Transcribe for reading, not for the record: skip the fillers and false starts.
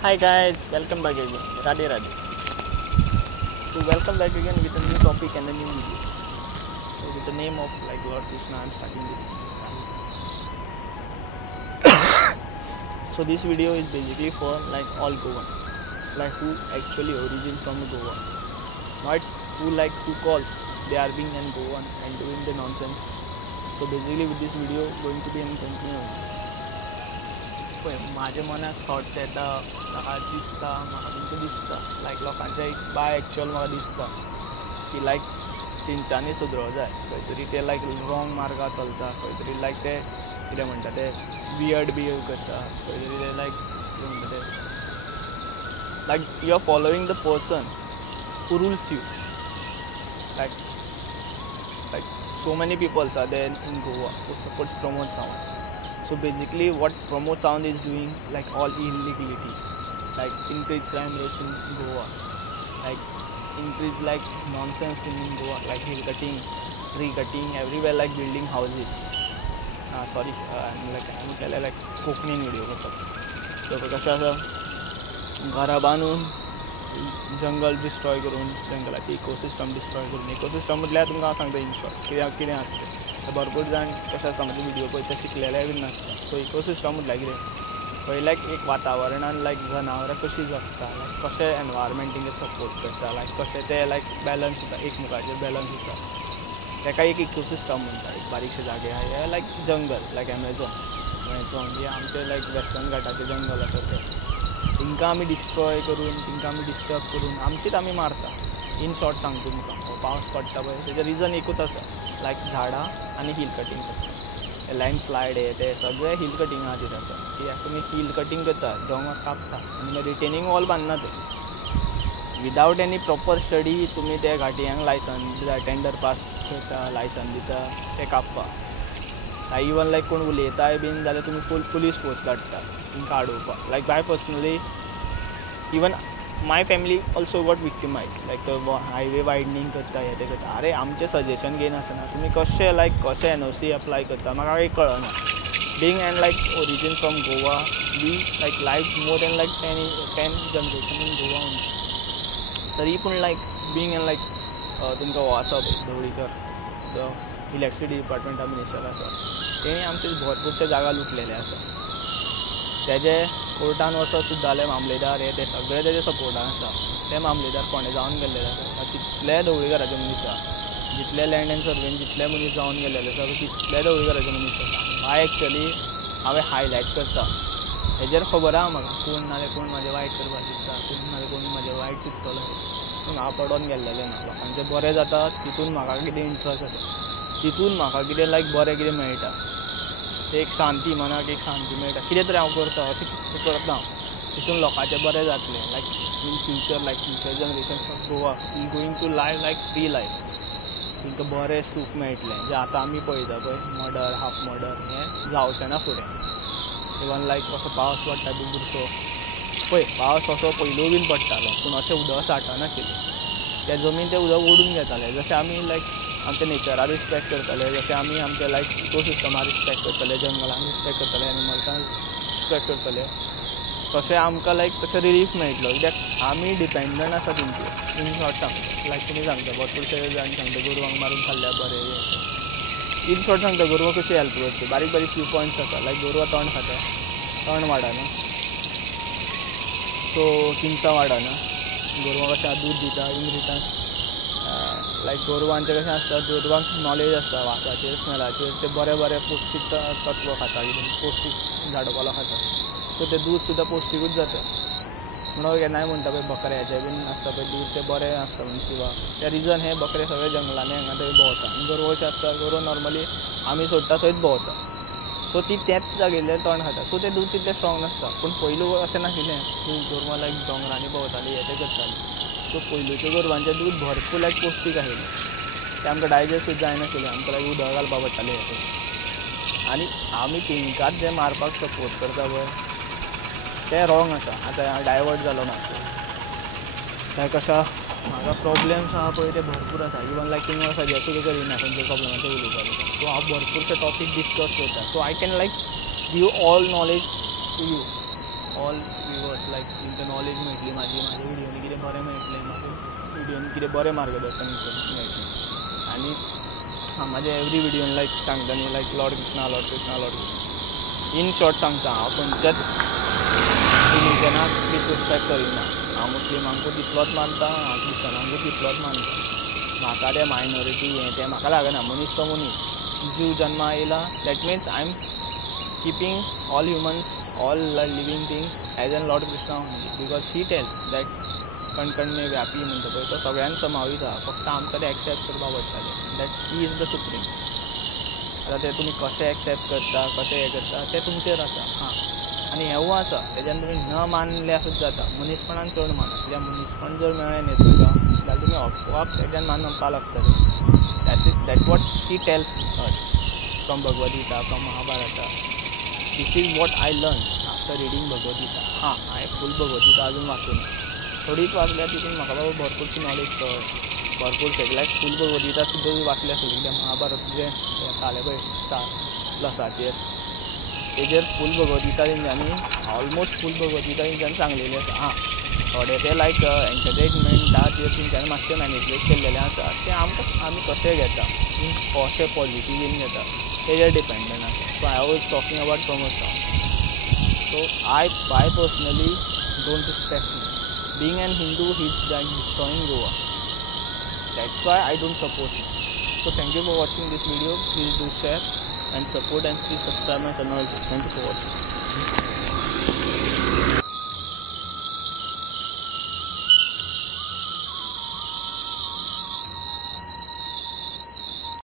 Hi guys, welcome back again. Radhe Radhe. So welcome back again with a new topic and a new video. So with the name of like Lord Krishna, I'm starting this. So this video is basically for like all Goan, like who actually origin from Goa, not who like who call they are being in Goan and doing the nonsense. So basically with this video going to be in continue. पळय माझ्या मनाक thoughts येता म्हाका दिसता म्हाका तुमकां दिसता लायक लोकांचे एक बाय एक्चुअल म्हाका दिसता की लायक तेंच्यांनी सुदरों जाय खंय तरी ते लायक रॉंग मार्गार चलता खंय तरी लायक ते कितें म्हणटा ते वियर्ड बिहेव करता खंय तरी ते लायक कितें म्हणटा ते like you are following the person who rules you like like so many people are there in Goa who support promote sound. So basically what promote sound is doing like all illegality, like increase crime rate in Goa, like increase like nonsense in Goa, like hill cutting, tree cutting everywhere, like building houses. Sorry, I'm telling like कोंकणीन video करता सो कशें आसा घरां बांदून जंगल destroy करून जंगलाची ecosystem destroy करून ecosystem म्हटल्यार तुमकां हांव सांगता इन शॉर्ट कितें आसता भरपूर जाण कशें आसता म्हणजे व्हिडिओ पळयता शिकलेले बीन नासता सो इकोसिस्टम म्हटल्यार कितें पळय लायक एक वातावरणान लायक जनावरां कशीं जगता लायक कशें एनवायरमेंट तेंगे सपोर्ट करता लायक कशें ते लायक बॅलन्स उरता एकमुखाचेर बॅलन्स उरता ताका एक इकोसिस्टम म्हणटा एक बारीकशे जागे आहा हे लायक जंगल लायक एमेझॉन हे आमचे लायक वेस्टर्न घाटाचे जंगल आसा ते तिंकां आमी डिस्ट्रॉय करून तिंकां आमी डिस्टर्ब करून आमचीच आमी मारता इन शॉर्ट सांगता तुमकां पावस पडटा पळय तेजें रिजन एकूच आसा लायक झाडां आनी हील कटींग करता लँडस्लायड हे ते सगळे हील कटींगा खातीर आसा कित्याक तुमी हील कटींग करता दोंगर कापता आनी मागीर रिटेनिंग वॉल बांदना ते विदावट एनी प्रॉपर स्टडी तुमी ते घाटयांक लायसन्स दिता टेंडर पास करता लायसन्स दिता ते कापपाक इवन लायक कोण उलयताय बीन जाल्यार तुमी फूल पुलीस फोर्स धाडटा तांकां आडोवपाक like by personally even my family also got victimised like highway widening करता हे ते करता अरे आमचें सजेशन घेयनासतना तुमी कशें लायक कशें एनओसी अप्लाय करता म्हाका एक कळना being an like origin from Goa we like life more than like 10 generation in Goa only तरी पूण लायक बींग एन लायक तुमकां हो आसा पळय ढवळीकर जो इलेक्ट्रिसिटी डिपार्टमेंटा मिनिस्टर आसा तेणी आमचे भरपूरशे जागा लुटलेले आसा तेजे कोर्टान वचत सुद्दां जाले मामलेदार हे ते सगळे तेजे सपोर्टान आसा ते मामलेदार कोणे जावन गेल्लेले आसा तितले ढवळीकराचे मनीस आसा जितले लँड एंड सर्वेन जितले मनीस जावन गेल्लेले आसा तितले ढवळीकराचे मनीस आसा हांव एक्चुअली हांवें हायलायट करता हेजेर खबर आहा म्हाका कोण नाजाल्यार कोण म्हाजें वायट करपाक चित्ता कोण नाजाल्यार कोण म्हाजें वायट चिंततलो पूण हांव पडोन गेल्लेलें ना लोकांचें बरें जाता तितून म्हाका कितें इंट्रस्ट आसा तितून म्हाका कितें लायक बरें कितें मेळटा एक शांती मनाक एक शांती मेळटा कितें तरी हांव करता अशें करता हांव तितून लोकांचें बरें जातलें like in future like future generation of Goa he going to live like free life तांकां बरें सूख मेळटलें जें आतां आमी पळयता पळय मर्डर हाफ मर्डर हें जावचें ना फुडें इवन लायक कसो पावस पडटा बुरसो पळय पावस असो पयलू बीन पडटालो पूण अशें उदक साठनाशिल्लें त्या जमीन तें उदक ओडून घेतालें जशें आमी लायक आमच्या नेचराक रिस्पेक्ट करतले जशें आमी आमच्या लायक इकोसिस्टमाक रिस्पेक्ट करतले जंगलाक रिस्पेक्ट करतले एनिमल्सांक रिस्पेक्ट करतले तशें आमकां लायक तशें रिलीफ मेळटलो कित्याक आमी डिपेंडंट आसा तेंचेर इन शॉर्ट सांगता लायक तुमी सांगता भरपूरशे जाण सांगता गोरवांक मारून खाल्ल्यार बरें इन शॉर्ट सांगता गोरवां कशी हेल्प करता बारीक बारीक फ्यू पॉयंट्स आसा लायक गोरवां तण खाता तण वाडना सो किमचां वाडना गोरवां कशें दूद दिता इन रिटर्न लायक गोरवांचें कशें आसता गोरवांक नॉलेज आसता वासाचेर स्मेलाचेर ते बरें बरें पौश्टीक तत्व खाता कितें पौश्टीक झाडपालो खाता सो तें दूद सुद्दां पौश्टीकूच जाता म्हणून केन्नाय म्हणटा पळय बकऱ्याचें बीन आसता पळय दूद तें बरें आसता म्हणून शिवा त्या रिजन हे बकरे सगळे जंगलांनी हांगा थंय भोंवता आनी गोरवां अशें आसता गोरवां नॉर्मली आमी सोडटा थंयच भोंवता सो ती तेंच जागेलें तण खाता सो तें दूद तितलें स्ट्रॉंग नासता पूण पयलू अशें नाशिल्लें की गोरवां लायक दोंगरांनी भोंवतालीं हें तें करतालीं सो पयलूच्या गोरवांचें दूद भरपूर लायक पौश्टीक आशिल्लें तें आमकां डायजेस्ट सुद्दां जायनाशिल्लें आमकां लायक उदक घालपा पडटालें हें आनी आमी तेंकांच जें मारपाक सपोर्ट करता पळय तें रॉंग आसा आतां डायवर्ट जालो मातसो लायक अशा म्हाका प्रॉब्लेम्स आहा पळय ते भरपूर आसा इवन लायक तुमी म्हाका सजेस्ट सुद्दां करिना खंयच्या प्रॉब्लेमाचेर उलोवपाक सो हांव भरपूरशे टॉपीक डिस्कस करता so I can like give all knowledge to you all viewers like बरें मार्गदर्शन मेळटलें. आनी म्हाजे एवरी विडियोन लायक सांगता न्ही like lord Krishna lord Krishna lord Krishna. In short सांगता हांव खंयच्याच रिलिजनाक डिसरिस्पेक्ट करिना. हांव मुस्लिमांकूय तितलोच मानता, हांव क्रिश्चनांकूय तितलोच मानता. म्हाका ते मायनॉरिटी हें तें म्हाका लागना. मनीस तो मनीस. जीव जल्मा येयला that means I am keeping all humans all living things as an Lord Krishna only. Because he tells that कण में व्यापी म्हणटा पळय तो सगळ्यांक समावीत आहा. फक्त आमकां तें एक्सेप्ट करपाक पडटलें. That he is the supreme. आतां तें तुमी कशें एक्सेप्ट करता कशें हें करता तें तुमचेर आसा. आनी हेंवूय आसा तेज्यान तुमी न मानल्यार सुद्दां जाता. मनीसपणान चड माना. कित्याक मनीसपण जर मेळ्ळें न्ही तुमकां जाल्यार तुमी आपोआप तेज्यान मानपाक लागतले. That what she tells us from Bhagavad Gita from Mahabharata. This is what I learn after reading Bhagavad Gita. हांवें फूल भगवद गीता अजून वाचून थोडीच वाचल्या. तितून म्हाका बाबा भरपूरशी नॉलेज कळ्ळी. भरपूर लायक फूल भगवद गीता सुद्दां वाचल्या सुद्दां. कित्याक महाभारत जें येतालें पळय स्टार प्लसाचेर तेजेर फूल भगवद गीता तेंच्यांनी ऑलमोस्ट फूल भगवद गीता तेंच्यांनी सांगलेली आसा. थोडे ते लायक एंटरटेनमेंटाचेर तेंच्यांनी मातशें मॅनिपुलेट केल्लेलें आसा. तें आमी कशें घेता कशें पॉझिटिव्हीन घेता तेजेर डिपेंडंट आसा. So I was talking about Pramod Sawant. So I personally don't respect him. Being an Hindu, he's destroying Goa. That's why I don't support him. So thank you for watching this video. Please do share and support and please subscribe my channel also. Thank you for watching.